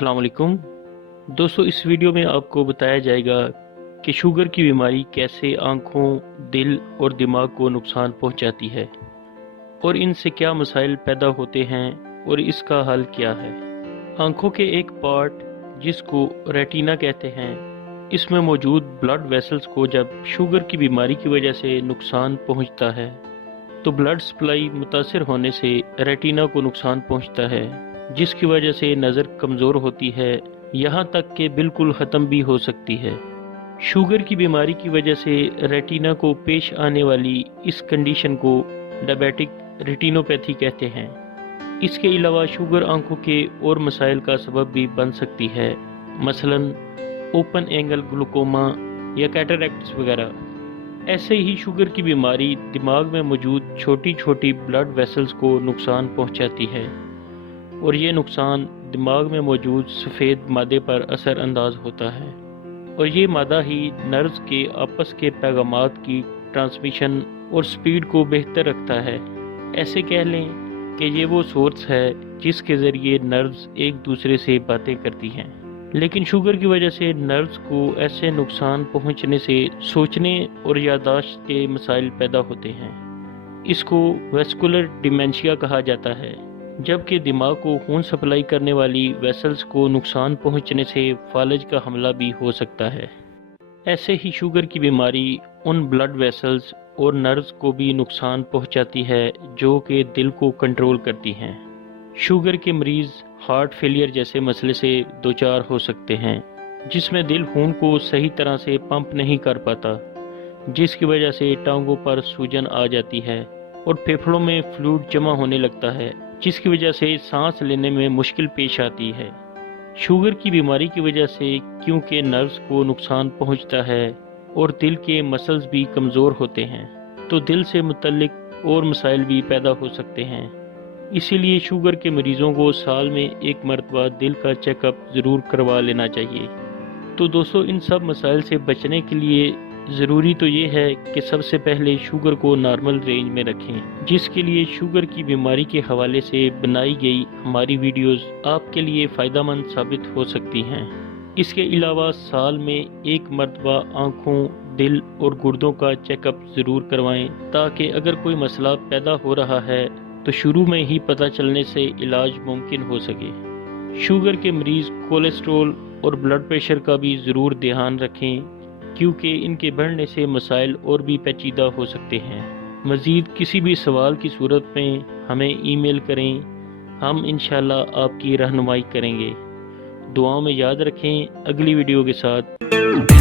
अस्सलाम वालेकुम दोस्तों, इस वीडियो में आपको बताया जाएगा कि शुगर की बीमारी कैसे आँखों, दिल और दिमाग को नुकसान पहुंचाती है और इनसे क्या मसाइल पैदा होते हैं और इसका हल क्या है। आँखों के एक पार्ट जिसको रेटिना कहते हैं, इसमें मौजूद ब्लड वेसल्स को जब शुगर की बीमारी की वजह से नुकसान पहुंचता है तो ब्लड सप्लाई मुतासिर होने से रेटिना को नुकसान पहुंचता है, जिसकी वजह से नज़र कमज़ोर होती है, यहाँ तक कि बिल्कुल ख़त्म भी हो सकती है। शुगर की बीमारी की वजह से रेटिना को पेश आने वाली इस कंडीशन को डायबिटिक रेटिनोपैथी कहते हैं। इसके अलावा शुगर आंखों के और मसाइल का सबब भी बन सकती है, मसलन ओपन एंगल ग्लूकोमा या कैटरैक्ट्स वगैरह। ऐसे ही शुगर की बीमारी दिमाग में मौजूद छोटी छोटी ब्लड वेसल्स को नुकसान पहुंचाती है और ये नुकसान दिमाग में मौजूद सफ़ेद मादे पर असर अंदाज होता है और ये मादा ही नर्व्स के आपस के पैगामात की ट्रांसमिशन और स्पीड को बेहतर रखता है। ऐसे कह लें कि ये वो सोर्स है जिसके ज़रिए नर्व्स एक दूसरे से बातें करती हैं। लेकिन शुगर की वजह से नर्व्स को ऐसे नुकसान पहुंचने से सोचने और याददाश्त के मसाइल पैदा होते हैं। इसको वेस्कुलर डिमेंशिया कहा जाता है, जबकि दिमाग को खून सप्लाई करने वाली वेसल्स को नुकसान पहुंचने से फालज का हमला भी हो सकता है। ऐसे ही शुगर की बीमारी उन ब्लड वेसल्स और नर्व्स को भी नुकसान पहुंचाती है जो कि दिल को कंट्रोल करती हैं। शुगर के मरीज़ हार्ट फेलियर जैसे मसले से दोचार हो सकते हैं, जिसमें दिल खून को सही तरह से पंप नहीं कर पाता, जिसकी वजह से टांगों पर सूजन आ जाती है और फेफड़ों में फ्लूइड जमा होने लगता है, जिसकी वजह से सांस लेने में मुश्किल पेश आती है। शुगर की बीमारी की वजह से क्योंकि नर्व्स को नुकसान पहुंचता है और दिल के मसल्स भी कमज़ोर होते हैं, तो दिल से मुतल्लिक और मसाइल भी पैदा हो सकते हैं। इसीलिए शुगर के मरीज़ों को साल में एक मरतबा दिल का चेकअप ज़रूर करवा लेना चाहिए। तो दोस्तों, इन सब मसाइल से बचने के लिए ज़रूरी तो ये है कि सबसे पहले शुगर को नॉर्मल रेंज में रखें, जिसके लिए शुगर की बीमारी के हवाले से बनाई गई हमारी वीडियोस आपके लिए फ़ायदेमंद साबित हो सकती हैं। इसके अलावा साल में एक मरतबा आँखों, दिल और गुर्दों का चेकअप ज़रूर करवाएं, ताकि अगर कोई मसला पैदा हो रहा है तो शुरू में ही पता चलने से इलाज मुमकिन हो सके। शुगर के मरीज़ कोलेस्ट्रॉल और ब्लड प्रेशर का भी ज़रूर ध्यान रखें, क्योंकि इनके बढ़ने से मसाइल और भी पेचीदा हो सकते हैं। मज़ीद किसी भी सवाल की सूरत में हमें ईमेल करें, हम इंशाल्लाह आपकी रहनुमाई करेंगे। दुआओं में याद रखें। अगली वीडियो के साथ